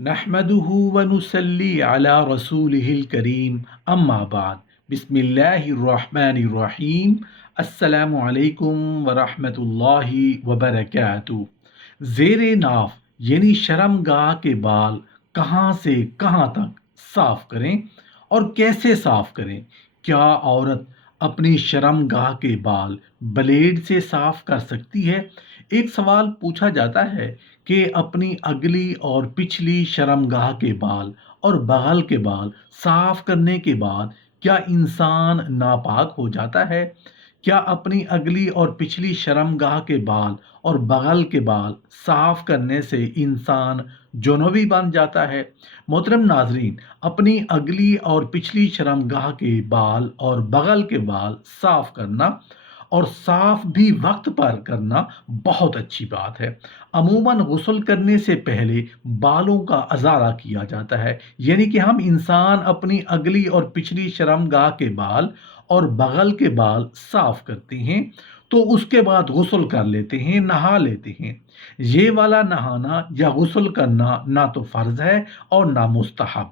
نحمده ونصلي على رسوله الكريم اما بعد بسم اللہ الرحمن الرحیم السلام علیکم ورحمۃ اللہ وبرکاتہ۔ زیر ناف یعنی شرم گاہ کے بال کہاں سے کہاں تک صاف کریں اور کیسے صاف کریں؟ کیا عورت اپنی شرم گاہ کے بال بلیڈ سے صاف کر سکتی ہے؟ ایک سوال پوچھا جاتا ہے کہ اپنی اگلی اور پچھلی شرم گاہ کے بال اور بغل کے بال صاف کرنے کے بعد کیا انسان ناپاک ہو جاتا ہے؟ کیا اپنی اگلی اور پچھلی شرم گاہ کے بال اور بغل کے بال صاف کرنے سے انسان جنوبی بن جاتا ہے؟ محترم ناظرین، اپنی اگلی اور پچھلی شرم گاہ کے بال اور بغل کے بال صاف کرنا اور صاف بھی وقت پر کرنا بہت اچھی بات ہے۔ عموماً غسل کرنے سے پہلے بالوں کا ازالہ کیا جاتا ہے، یعنی کہ ہم انسان اپنی اگلی اور پچھلی شرم گاہ کے بال اور بغل کے بال صاف کرتے ہیں تو اس کے بعد غسل کر لیتے ہیں، نہا لیتے ہیں۔ یہ والا نہانا یا غسل کرنا نہ تو فرض ہے اور نہ مستحب۔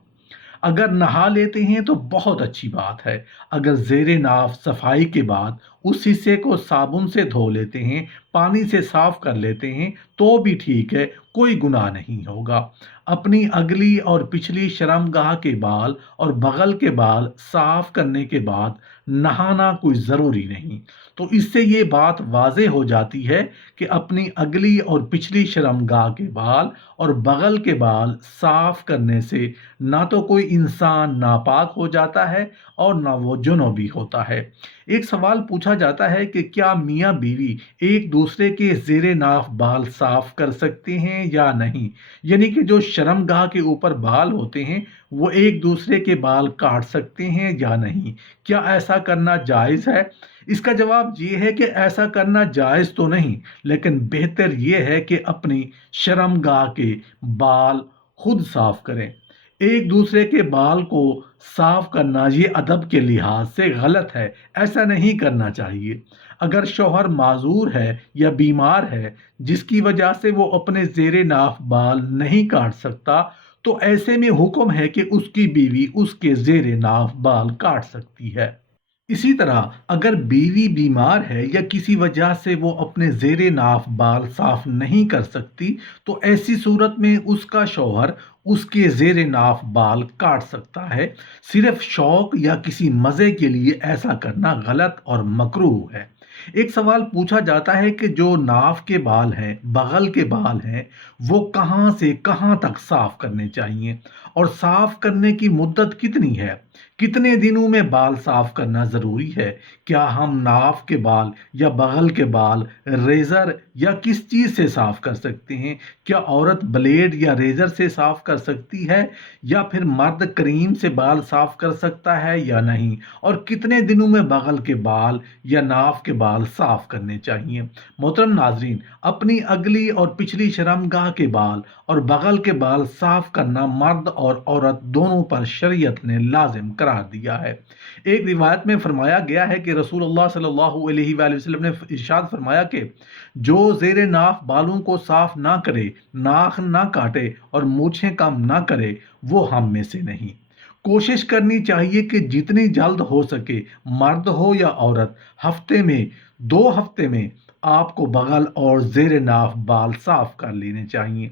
اگر نہا لیتے ہیں تو بہت اچھی بات ہے۔ اگر زیر ناف صفائی کے بعد اس حصے کو صابن سے دھو لیتے ہیں، پانی سے صاف کر لیتے ہیں تو بھی ٹھیک ہے، کوئی گناہ نہیں ہوگا۔ اپنی اگلی اور پچھلی شرم گاہ کے بال اور بغل کے بال صاف کرنے کے بعد نہانا کوئی ضروری نہیں۔ تو اس سے یہ بات واضح ہو جاتی ہے کہ اپنی اگلی اور پچھلی شرم گاہ کے بال اور بغل کے بال صاف کرنے سے نہ تو کوئی انسان ناپاک ہو جاتا ہے اور نہ وہ جنوبی ہوتا ہے۔ ایک سوال پوچھا جاتا ہے کہ کیا میاں بیوی ایک دوسرے کے زیر ناف بال صاف کر سکتے ہیں یا نہیں؟ یعنی کہ جو شرم گاہ کے اوپر بال ہوتے ہیں وہ ایک دوسرے کے بال کاٹ سکتے ہیں یا نہیں؟ کیا ایسا کرنا جائز ہے؟ اس کا جواب یہ ہے کہ ایسا کرنا جائز تو نہیں، لیکن بہتر یہ ہے کہ اپنی شرم گاہ کے بال خود صاف کریں۔ ایک دوسرے کے بال کو صاف کرنا یہ ادب کے لحاظ سے غلط ہے، ایسا نہیں کرنا چاہیے۔ اگر شوہر معذور ہے یا بیمار ہے جس کی وجہ سے وہ اپنے زیر ناف بال نہیں کاٹ سکتا تو ایسے میں حکم ہے کہ اس کی بیوی اس کے زیر ناف بال کاٹ سکتی ہے۔ اسی طرح اگر بیوی بیمار ہے یا کسی وجہ سے وہ اپنے زیر ناف بال صاف نہیں کر سکتی تو ایسی صورت میں اس کا شوہر اس کے زیر ناف بال کاٹ سکتا ہے۔ صرف شوق یا کسی مزے کے لیے ایسا کرنا غلط اور مکروہ ہے۔ ایک سوال پوچھا جاتا ہے کہ جو ناف کے بال ہیں، بغل کے بال ہیں، وہ کہاں سے کہاں تک صاف کرنے چاہیے اور صاف کرنے کی مدت کتنی ہے؟ کتنے دنوں میں بال صاف کرنا ضروری ہے؟ کیا ہم ناف کے بال یا بغل کے بال ریزر یا کس چیز سے صاف کر سکتے ہیں؟ کیا عورت بلیڈ یا ریزر سے صاف کر سکتی ہے یا پھر مرد کریم سے بال صاف کر سکتا ہے یا نہیں؟ اور کتنے دنوں میں بغل کے بال یا ناف کے بال صاف کرنے چاہیے؟ محترم ناظرین، اپنی اگلی اور پچھلی شرم گاہ کے بال اور بغل کے بال صاف کرنا مرد اور عورت دونوں پر شریعت نے لازم قرار دیا ہے۔ ایک روایت میں فرمایا گیا ہے کہ رسول اللہ صلی اللہ علیہ وآلہ وسلم نے ارشاد فرمایا کہ جو زیر ناف بالوں کو صاف نہ کرے، ناخن نہ کاٹے اور مونچھیں کم نہ کرے وہ ہم میں سے نہیں۔ کوشش کرنی چاہیے کہ جتنی جلد ہو سکے، مرد ہو یا عورت، ہفتے میں 2 ہفتے میں آپ کو بغل اور زیر ناف بال صاف کر لینے چاہیے۔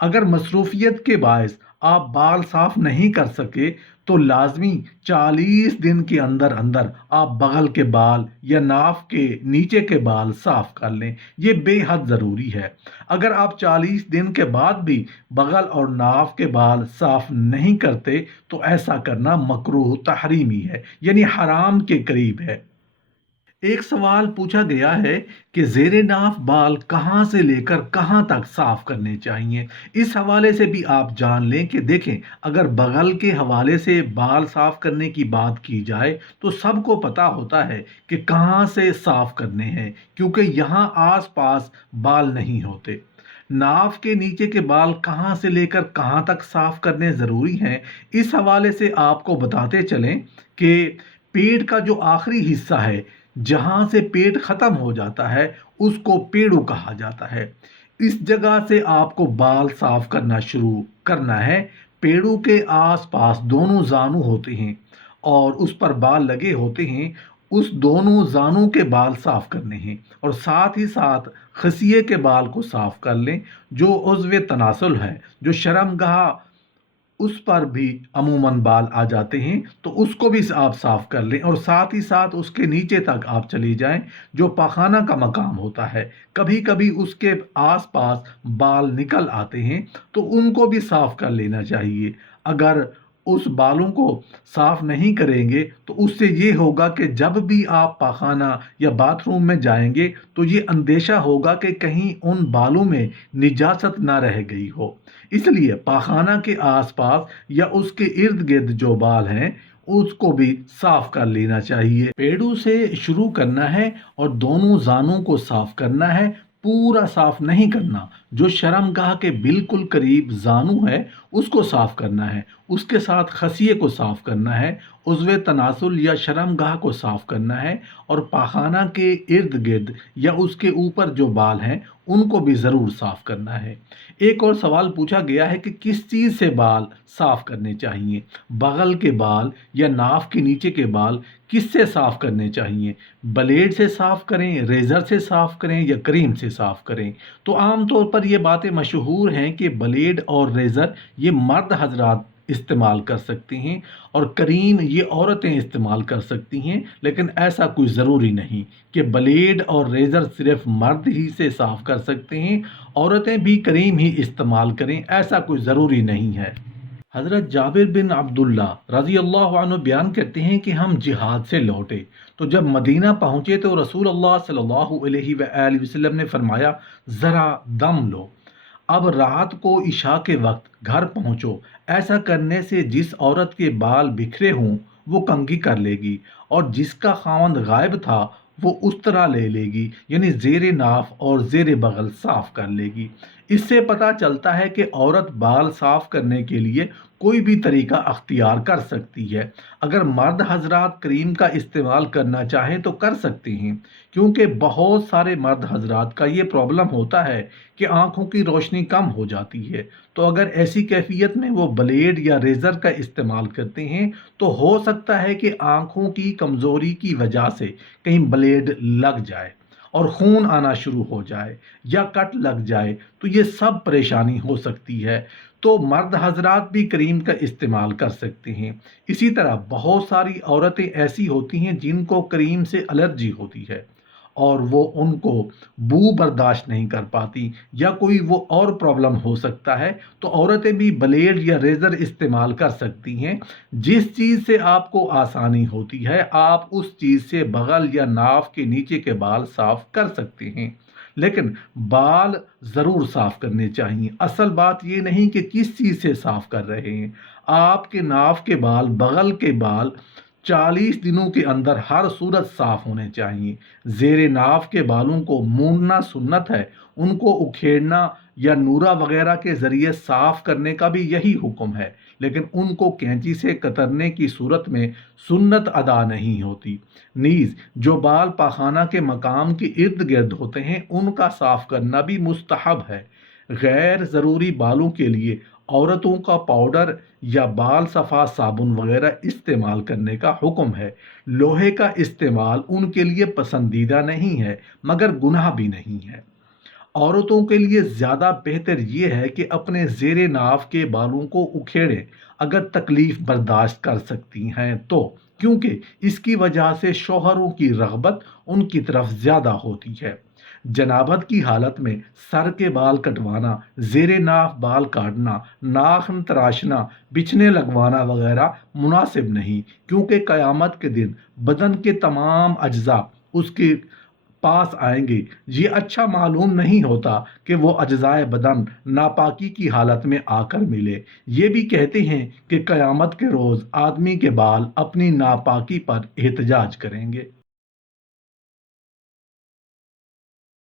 اگر مصروفیت کے باعث آپ بال صاف نہیں کر سکے تو لازمی 40 دن کے اندر اندر آپ بغل کے بال یا ناف کے نیچے کے بال صاف کر لیں، یہ بے حد ضروری ہے۔ اگر آپ 40 دن کے بعد بھی بغل اور ناف کے بال صاف نہیں کرتے تو ایسا کرنا مکروہ تحریمی ہے، یعنی حرام کے قریب ہے۔ ایک سوال پوچھا گیا ہے کہ زیر ناف بال کہاں سے لے کر کہاں تک صاف کرنے چاہیے۔ اس حوالے سے بھی آپ جان لیں کہ دیکھیں، اگر بغل کے حوالے سے بال صاف کرنے کی بات کی جائے تو سب کو پتا ہوتا ہے کہ کہاں سے صاف کرنے ہیں، کیونکہ یہاں آس پاس بال نہیں ہوتے۔ ناف کے نیچے کے بال کہاں سے لے کر کہاں تک صاف کرنے ضروری ہیں، اس حوالے سے آپ کو بتاتے چلیں کہ پیٹ کا جو آخری حصہ ہے، جہاں سے پیٹ ختم ہو جاتا ہے، اس کو پیڑو کہا جاتا ہے۔ اس جگہ سے آپ کو بال صاف کرنا شروع کرنا ہے۔ پیڑوں کے آس پاس دونوں زانو ہوتے ہیں اور اس پر بال لگے ہوتے ہیں، اس دونوں زانوں کے بال صاف کرنے ہیں، اور ساتھ ہی ساتھ خصیے کے بال کو صاف کر لیں جو عضو تناسل ہے، جو شرمگاہ اس پر بھی عموماً بال آ جاتے ہیں، تو اس کو بھی آپ صاف کر لیں، اور ساتھ ہی ساتھ اس کے نیچے تک آپ چلی جائیں جو پاخانہ کا مقام ہوتا ہے۔ کبھی کبھی اس کے آس پاس بال نکل آتے ہیں تو ان کو بھی صاف کر لینا چاہیے۔ اگر اس بالوں کو صاف نہیں کریں گے تو اس سے یہ ہوگا کہ جب بھی آپ پاخانہ یا باتھ روم میں جائیں گے تو یہ اندیشہ ہوگا کہ کہیں ان بالوں میں نجاست نہ رہ گئی ہو۔ اس لیے پاخانہ کے آس پاس یا اس کے ارد گرد جو بال ہیں اس کو بھی صاف کر لینا چاہیے۔ پیڑوں سے شروع کرنا ہے اور دونوں زانوں کو صاف کرنا ہے، پورا صاف نہیں کرنا۔ جو شرمگاہ کے بالکل قریب زانو ہے اس کو صاف کرنا ہے، اس کے ساتھ خصیے کو صاف کرنا ہے، عضو تناسل یا شرمگاہ کو صاف کرنا ہے، اور پاخانہ کے ارد گرد یا اس کے اوپر جو بال ہیں ان کو بھی ضرور صاف کرنا ہے۔ ایک اور سوال پوچھا گیا ہے کہ کس چیز سے بال صاف کرنے چاہیے؟ بغل کے بال یا ناف کے نیچے کے بال کس سے صاف کرنے چاہیے؟ بلیڈ سے صاف کریں، ریزر سے صاف کریں یا کریم سے صاف کریں؟ تو عام طور پر یہ باتیں مشہور ہیں کہ بلیڈ اور ریزر یہ مرد حضرات استعمال کر سکتے ہیں اور کریم یہ عورتیں استعمال کر سکتی ہیں، لیکن ایسا کوئی ضروری نہیں کہ بلیڈ اور ریزر صرف مرد ہی سے صاف کر سکتے ہیں، عورتیں بھی کریم ہی استعمال کریں، ایسا کوئی ضروری نہیں ہے۔ حضرت جابر بن عبداللہ رضی اللہ عنہ بیان کرتے ہیں کہ ہم جہاد سے لوٹے تو جب مدینہ پہنچے تو رسول اللہ صلی اللہ علیہ وآلہ وسلم نے فرمایا ذرا دم لو، اب رات کو عشاء کے وقت گھر پہنچو، ایسا کرنے سے جس عورت کے بال بکھرے ہوں وہ کنگھی کر لے گی، اور جس کا خاوند غائب تھا وہ اس طرح لے لے گی، یعنی زیر ناف اور زیر بغل صاف کر لے گی۔ اس سے پتہ چلتا ہے کہ عورت بال صاف کرنے کے لیے کوئی بھی طریقہ اختیار کر سکتی ہے۔ اگر مرد حضرات کریم کا استعمال کرنا چاہیں تو کر سکتے ہیں، کیونکہ بہت سارے مرد حضرات کا یہ پرابلم ہوتا ہے کہ آنکھوں کی روشنی کم ہو جاتی ہے، تو اگر ایسی کیفیت میں وہ بلیڈ یا ریزر کا استعمال کرتے ہیں تو ہو سکتا ہے کہ آنکھوں کی کمزوری کی وجہ سے کہیں بلیڈ لگ جائے اور خون آنا شروع ہو جائے یا کٹ لگ جائے، تو یہ سب پریشانی ہو سکتی ہے۔ تو مرد حضرات بھی کریم کا استعمال کر سکتے ہیں۔ اسی طرح بہت ساری عورتیں ایسی ہوتی ہیں جن کو کریم سے الرجی ہوتی ہے اور وہ ان کو بو برداشت نہیں کر پاتی یا کوئی وہ اور پرابلم ہو سکتا ہے، تو عورتیں بھی بلیڈ یا ریزر استعمال کر سکتی ہیں۔ جس چیز سے آپ کو آسانی ہوتی ہے آپ اس چیز سے بغل یا ناف کے نیچے کے بال صاف کر سکتے ہیں، لیکن بال ضرور صاف کرنے چاہیے۔ اصل بات یہ نہیں کہ کس چیز سے صاف کر رہے ہیں، آپ کے ناف کے بال، بغل کے بال 40 دنوں کے اندر ہر صورت صاف ہونے چاہیے۔ زیر ناف کے بالوں کو موننا سنت ہے، ان کو اکھیڑنا یا نورا وغیرہ کے ذریعے صاف کرنے کا بھی یہی حکم ہے، لیکن ان کو کینچی سے کترنے کی صورت میں سنت ادا نہیں ہوتی۔ نیز جو بال پاخانہ کے مقام کے ارد گرد ہوتے ہیں ان کا صاف کرنا بھی مستحب ہے۔ غیر ضروری بالوں کے لیے عورتوں کا پاؤڈر یا بال صفا صابن وغیرہ استعمال کرنے کا حکم ہے۔ لوہے کا استعمال ان کے لیے پسندیدہ نہیں ہے مگر گناہ بھی نہیں ہے۔ عورتوں کے لیے زیادہ بہتر یہ ہے کہ اپنے زیر ناف کے بالوں کو اکھیڑیں اگر تکلیف برداشت کر سکتی ہیں تو، کیونکہ اس کی وجہ سے شوہروں کی رغبت ان کی طرف زیادہ ہوتی ہے۔ جنابت کی حالت میں سر کے بال کٹوانا، زیر ناف بال کاٹنا، ناخن تراشنا، بچھنے لگوانا وغیرہ مناسب نہیں، کیونکہ قیامت کے دن بدن کے تمام اجزاء اس کے پاس آئیں گے۔ یہ اچھا معلوم نہیں ہوتا کہ وہ اجزائے بدن ناپاکی کی حالت میں آ کر ملے۔ یہ بھی کہتے ہیں کہ قیامت کے روز آدمی کے بال اپنی ناپاکی پر احتجاج کریں گے۔